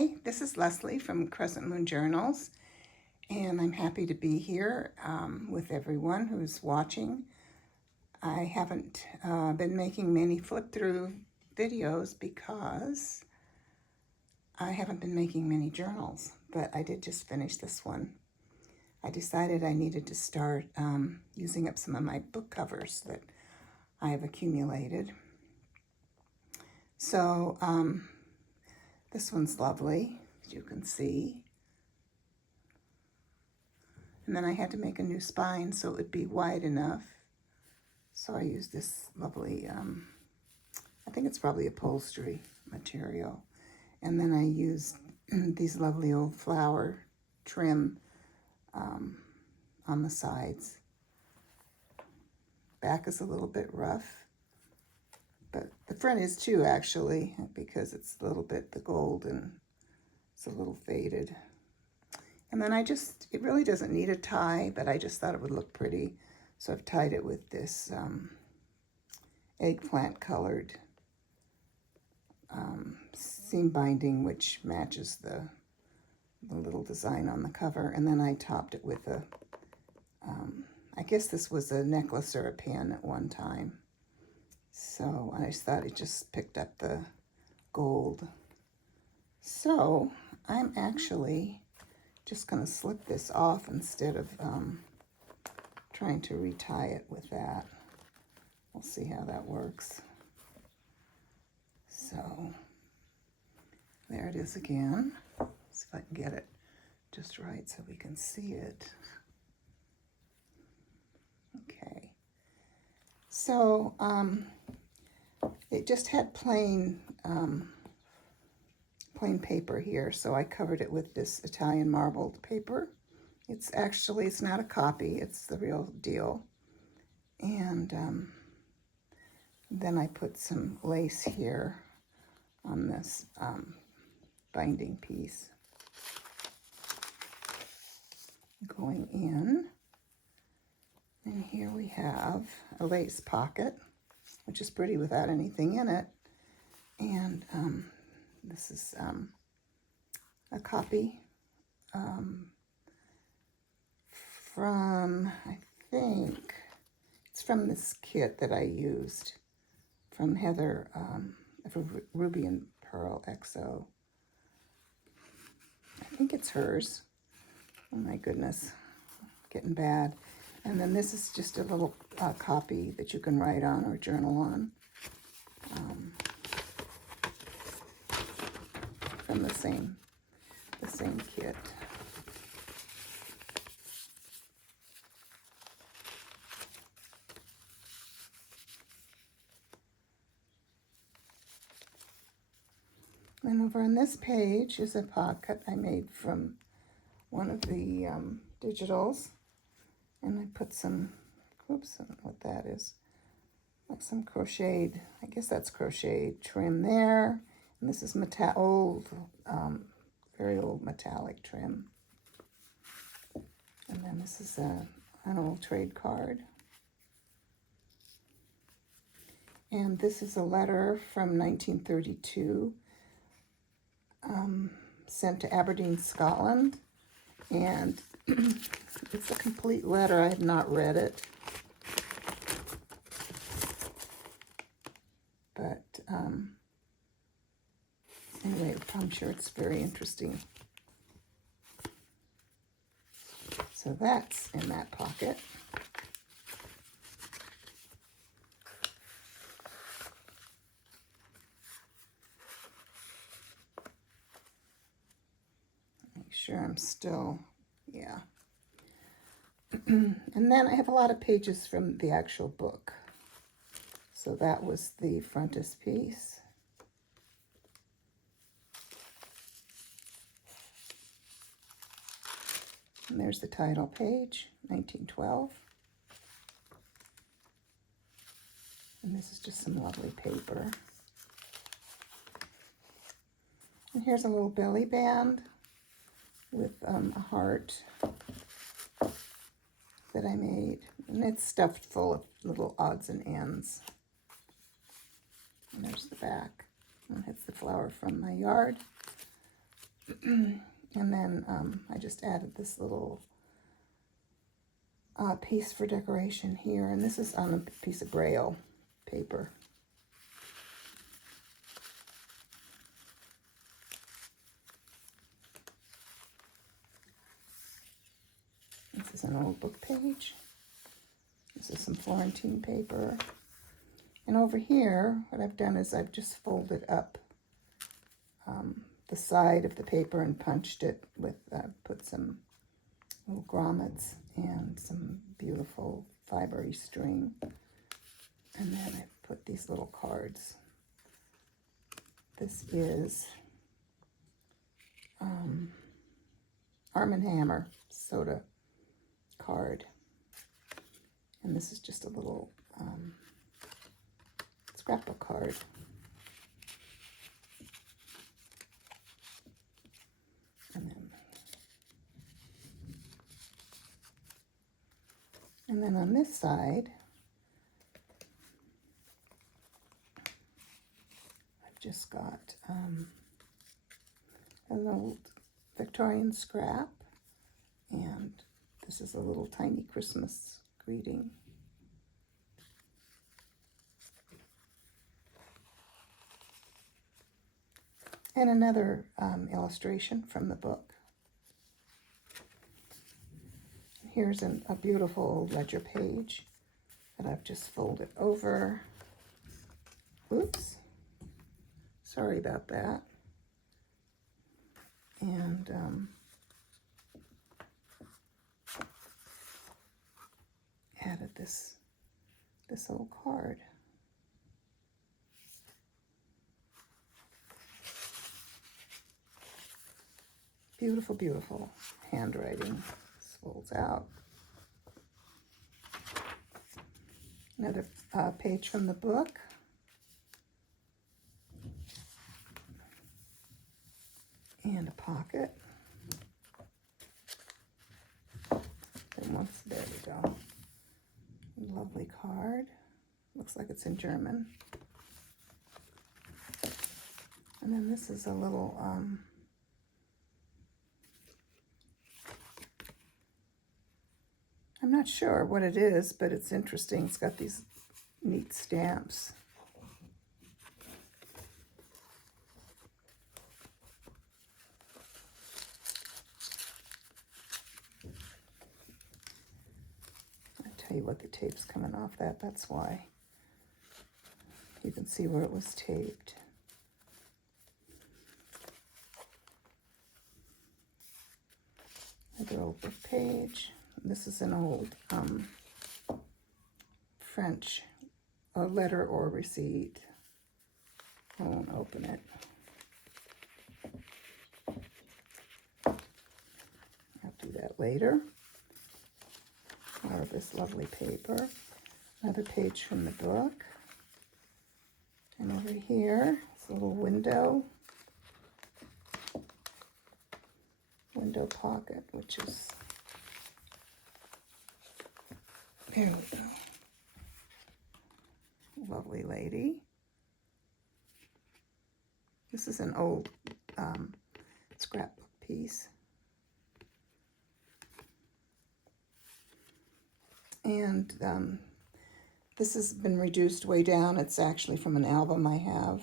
Hi, this is Leslie from Crescent Moon Journals, and I'm happy to be here with everyone who's watching. I haven't been making many flip-through videos because I haven't been making many journals, but I did just finish this one. I decided I needed to start using up some of my book covers that I have accumulated. So this one's lovely, as you can see. And then I had to make a new spine so it would be wide enough. So I used this lovely, I think it's probably upholstery material. And then I used these lovely old flower trim on the sides. Back is a little bit rough, but the front is too, actually, because it's a little bit the gold and it's a little faded. And then it really doesn't need a tie, but I just thought it would look pretty. So I've tied it with this eggplant colored seam binding, which matches the little design on the cover. And then I topped it with a, I guess this was a necklace or a pin at one time. So I just thought it just picked up the gold. So I'm actually just going to slip this off instead of trying to retie it with that. We'll see how that works. So there it is again. See if I can get it just right so we can see it. Okay. So it just had plain paper here, so I covered it with this Italian marbled paper. It's not a copy, it's the real deal. And then I put some lace here on this binding piece going in. And here we have a lace pocket, which is pretty without anything in it. And this is a copy from, I think, it's from this kit that I used from Heather, for Ruby and Pearl XO. I think it's hers. Oh my goodness, getting bad. And then this is just a little copy that you can write on or journal on. From the same kit. And over on this page is a pocket I made from one of the digitals. And I put some, oops, I don't know what that is. Like some crocheted, I guess that's crocheted trim there. And this is old, very old metallic trim. And then this is an old trade card. And this is a letter from 1932, sent to Aberdeen, Scotland. And it's a complete letter. I have not read it. But anyway, I'm sure it's very interesting. So that's in that pocket. Make sure I'm still, yeah. And then I have a lot of pages from the actual book. So that was the frontispiece. And there's the title page, 1912. And this is just some lovely paper. And here's a little belly band with a heart that I made. And it's stuffed full of little odds and ends. And there's the back. And it's the flower from my yard. And then I just added this little piece for decoration here, and this is on a piece of Braille paper. This is an old book page. This is some Florentine paper. And over here, what I've done is I've just folded up the side of the paper and punched it with, put some little grommets and some beautiful fibery string. And then I put these little cards. This is Arm & Hammer soda card. And this is just a little scrapbook card. And then on this side, I've just got an old Victorian scrap, and this is a little tiny Christmas greeting. And another illustration from the book. Here's a beautiful old ledger page that I've just folded over. Oops, sorry about that. And added this old card. Beautiful, beautiful handwriting. This folds out. Another page from the book. And a pocket. And once, there we go. Lovely card. Looks like it's in German. And then this is a little I'm not sure what it is, but it's interesting. It's got these neat stamps. I'll tell you what, the tape's coming off that. That's why. You can see where it was taped. Another old book page. This is an old French letter or receipt. I won't open it. I'll do that later. More of this lovely paper. Another page from the book. And over here, it's a little window pocket, which is, there we go. Lovely lady. This is an old scrapbook piece. And this has been reduced way down. It's actually from an album I have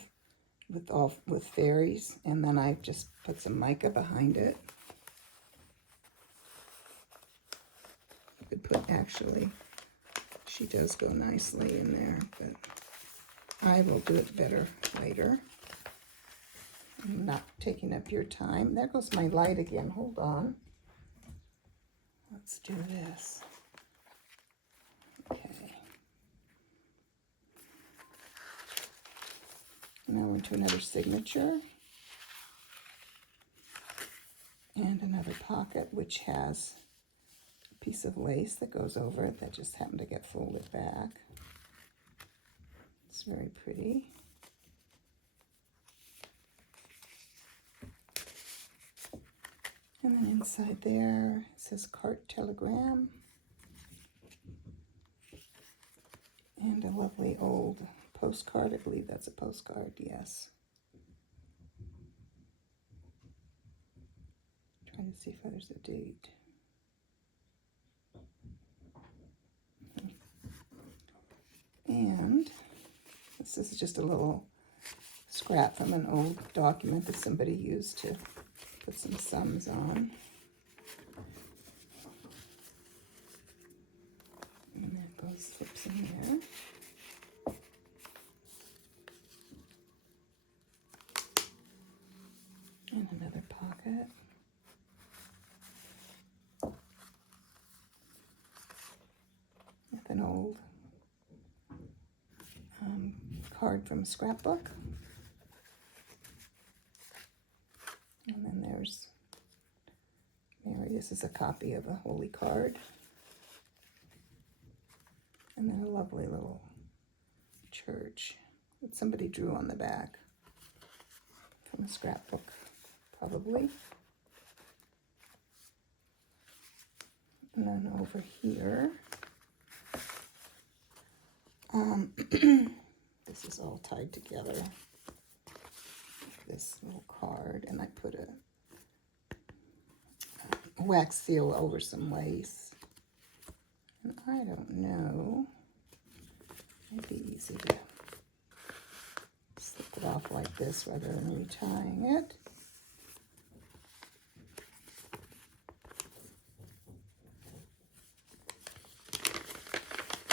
with fairies, and then I've just put some mica behind it. Could put, actually, she does go nicely in there, but I will do it better later. I'm not taking up your time. There goes my light again. Hold on. Let's do this. Okay. Now into another signature. And another pocket, which has piece of lace that goes over it that just happened to get folded back. It's very pretty. And then inside there it says cart telegram. And a lovely old postcard. I believe that's a postcard, yes. to see if there's a date. And this is just a little scrap from an old document that somebody used to put some sums on. And that goes, slips in there. And another pocket. With an old card from a scrapbook. And then there's Mary. This is a copy of a holy card. And then a lovely little church that somebody drew on the back from a scrapbook, probably. And then over here, this is all tied together. This little card, and I put a wax seal over some lace. And I don't know, it'd be easy to slip it off like this rather than retying it.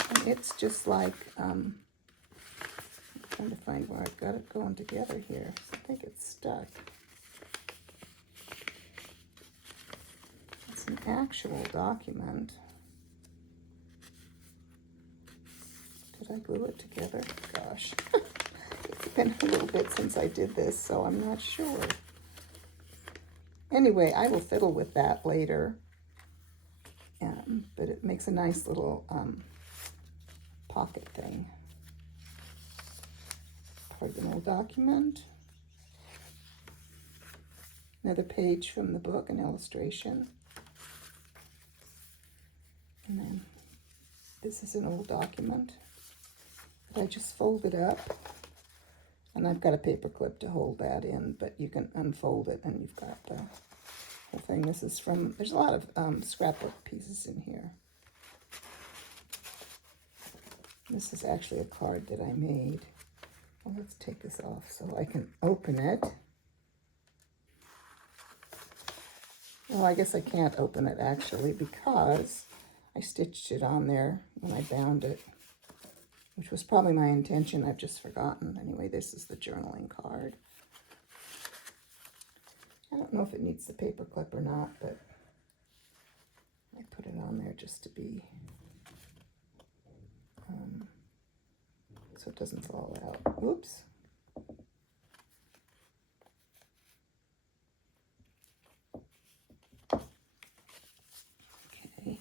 And it's just like, I'm trying to find where I've got it going together here. I think it's stuck. It's an actual document. Did I glue it together? Gosh, it's been a little bit since I did this, so I'm not sure. Anyway, I will fiddle with that later. But it makes a nice little pocket thing. Part of an old document. Another page from the book, an illustration. And then this is an old document that I just folded up. And I've got a paper clip to hold that in, but you can unfold it and you've got the whole thing. This is from, there's a lot of scrapbook pieces in here. This is actually a card that I made. Well, let's take this off so I can open it. Well, I guess I can't open it actually because I stitched it on there when I bound it, which was probably my intention. I've just forgotten. Anyway, this is the journaling card. I don't know if it needs the paper clip or not, but I put it on there just to be, so it doesn't fall out. Whoops. Okay.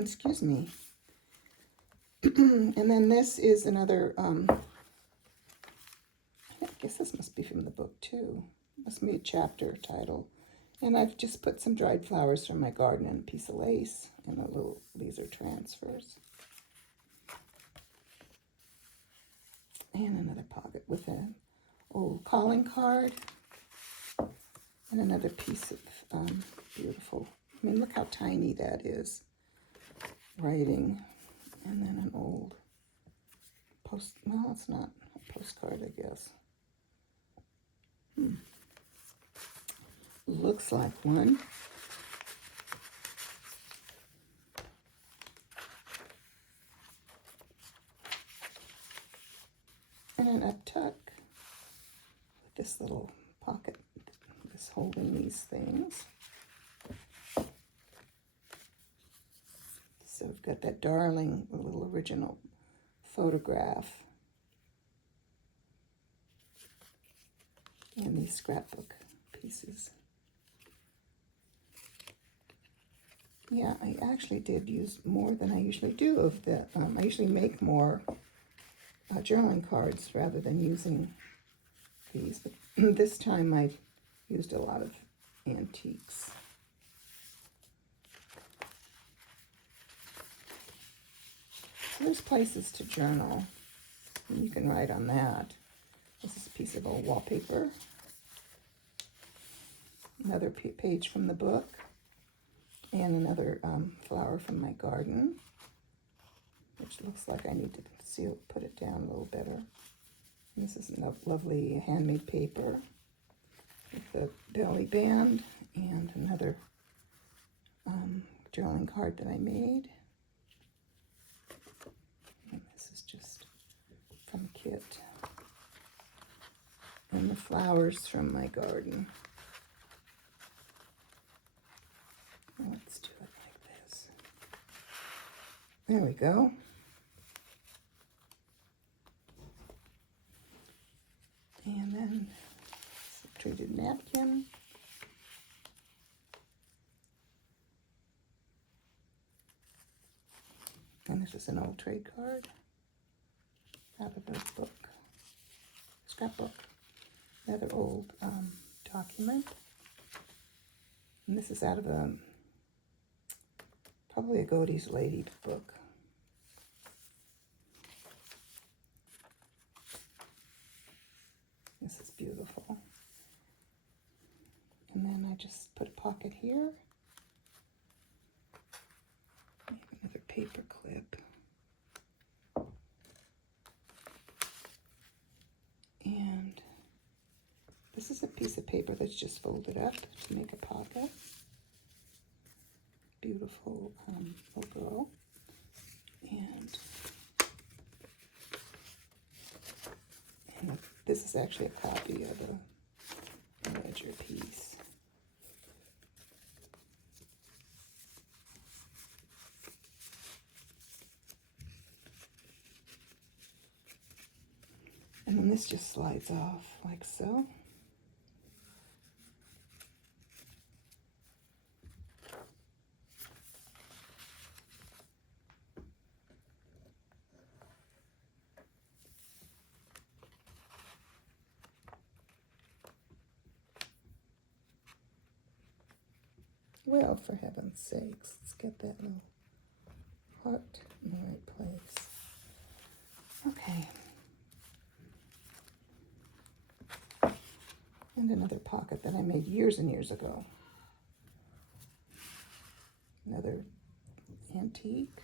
Excuse me. And then this is another, I guess this must be from the book too. Must be a chapter title. And I've just put some dried flowers from my garden and a piece of lace and a little, these are transfers. And another pocket with an old calling card. And another piece of beautiful, I mean, look how tiny that is. Writing. And then an old well, it's not a postcard, I guess. Looks like one. And an uptuck with this little pocket that's holding these things. So we've got that darling little original photograph. And these scrapbook pieces. Yeah, I actually did use more than I usually do of the, I usually make more journaling cards rather than using these, but this time I used a lot of antiques. So there's places to journal, and you can write on that. This is a piece of old wallpaper. another page from the book, and another flower from my garden, which looks like I need to put it down a little better. And this is a lovely handmade paper with the belly band, and another journaling card that I made. And this is just from a kit. And the flowers from my garden. Let's do it like this. There we go. And then a treated napkin. And this is an old trade card out of a book, scrapbook, another old document. And this is out of probably a Godey's Lady book. This is beautiful. And then I just put a pocket here. Another paper clip. And this is a piece of paper that's just folded up to make a pocket. Beautiful little girl. And this is actually a copy of a ledger piece. And then this just slides off like so. Well, for heaven's sakes, let's get that little heart in the right place. Okay. And another pocket that I made years and years ago. Another antique.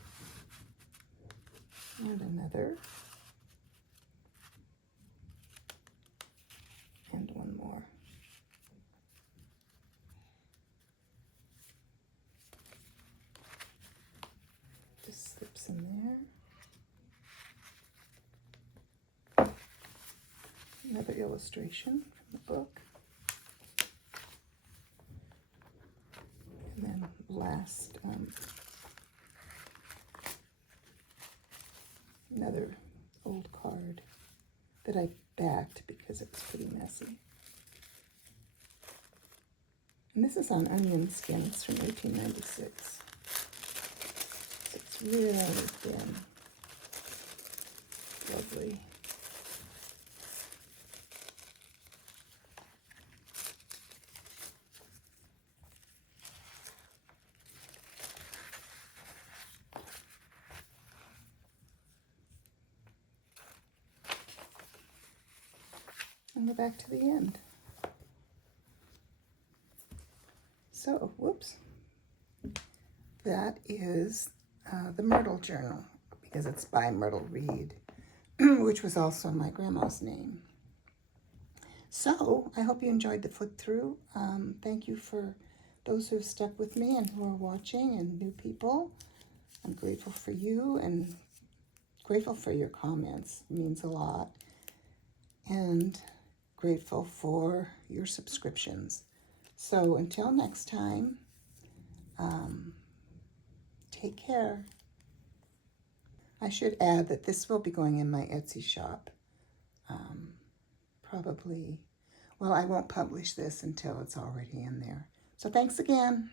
And another. And one more. Just slips in there. Another illustration from the book. And then last, another old card that I backed because it was pretty messy. And this is on onion skins from 1896. So it's really thin. Lovely. And we're back to the end. So, whoops. That is the Myrtle Journal, because it's by Myrtle Reed, which was also my grandma's name. So, I hope you enjoyed the flip through. Thank you for those who have stuck with me and who are watching, and new people. I'm grateful for you and grateful for your comments. It means a lot. And grateful for your subscriptions. So until next time, take care. I should add that this will be going in my Etsy shop. Probably, well, I won't publish this until it's already in there. So thanks again.